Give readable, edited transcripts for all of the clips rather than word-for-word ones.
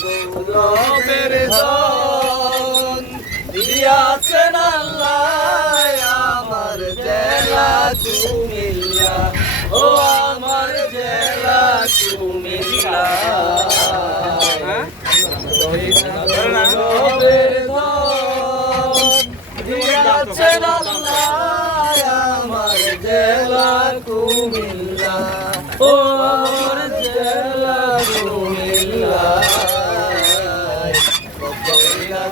গৌরবের ধন দিয়াছেন আল্লাহ আমার জেলা কুমিল্লা, ও আমার জেলা কুমিল্লা। গৌরবের ধন দিয়াছেন আল্লাহ আমার জেলা কুমিল্লা, ও আমার জেলা কুমিল্লা।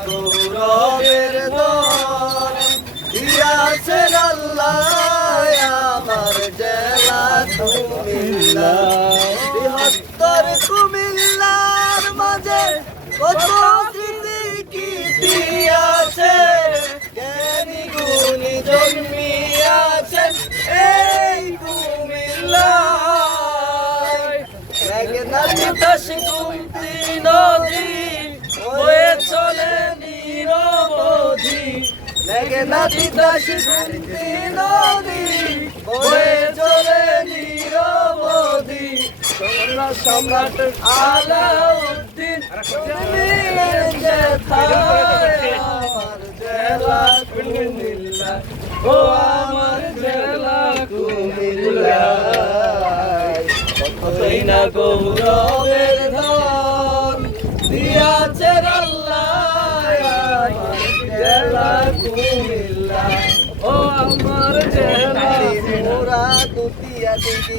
গৌরবের ধন দিয়াছেন আল্লাহ আমার জেলা কুমিল্লা। বৃহত্তর কুমিল্লার মাঝে কত স্মৃতি কীর্তি আছে, জ্ঞানী গুণী জন্মিয়াছেন এই কুমিল্লায়। মেঘনাদী দাস কুমতি নদী বয়ে চলে নিরবধি, মেঘনাদী দাস কুমতি নদী বয়ে চলে নিরবধি। সম্রাট আলাউদ্দিন আমার জেলা কুমিল্লা, ও আমার জেলা কুমিল্লা। কতই না গৌরবের ধন দিয়াছেন আল্লাহ আমার জেলা কুমিল্লা, ও আমার জেলা। মোরা দুটিয়া দিদি